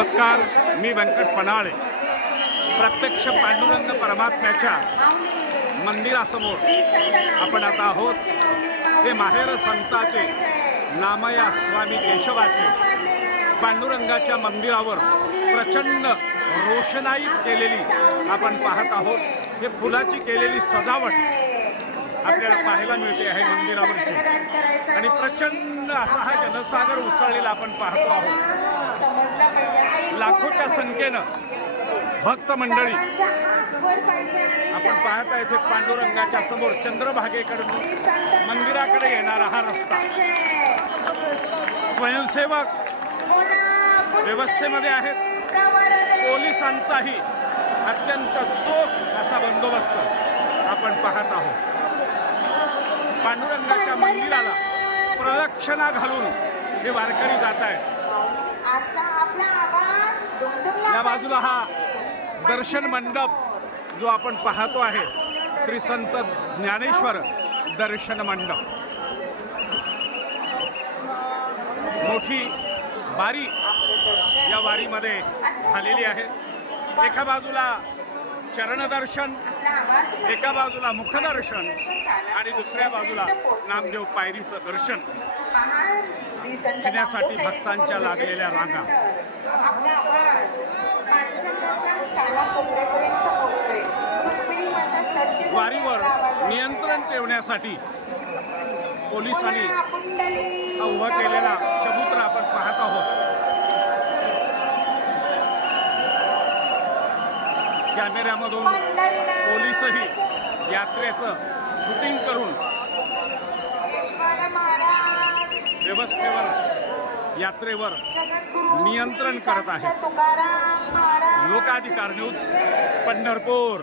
नमस्कार मी व्यंकट पणाळे प्रत्यक्ष पांडुरंग परमात्म्याच्या मंदिरासमोर आपण आता आहोत. हे माहेर संताचे नामया स्वामी केशवाचे पांडुरंगाच्या मंदिरावर प्रचंड रोषणाईत केलेली आपण पाहत आहोत. हे फुलाची केलेली सजावट आपल्याला पाहायला मिळते आहे मंदिरावरची. आणि प्रचंड असा हा जनसागर उसळलेला आपण पाहतो आहोत. लाखोच्या संख्येनं भक्त मंडळी आपण पाहत आहे ते पांडुरंगाच्या समोर चंद्रभागेकडून मंदिराकडे येणारा हा रस्ता. स्वयंसेवक व्यवस्थेमध्ये आहेत. पोलिसांचाही अत्यंत चोख असा बंदोबस्त आपण पाहत आहोत. पांडुरंगाच्या मंदिराला प्रदक्षिणा घालून हे वारकरी जात आहेत या बाजूला हा दर्शन मंडप जो आपण पाहतो आहे श्री संत ज्ञानेश्वर दर्शन मंडप. मोठी वारी या वारीमध्ये झालेली आहे. एका बाजूला चरणदर्शन एका बाजूला मुखदर्शन आणि दुसऱ्या बाजूला नामदेव पायरीचं दर्शन घेण्यासाठी भक्तांच्या लागलेल्या रांगा. वारीवर नियंत्रण ठेवण्यासाठी पोलिसांनी उभा केलेला चबुत्र आपण पाहत आहोत. कॅमेऱ्यामधून पोलीसही यात्रेचं शूटिंग करून व्यवस्थेवर यात्रेवर नियंत्रण करत आहे लोकाधिकार न्यूज पंढरपूर.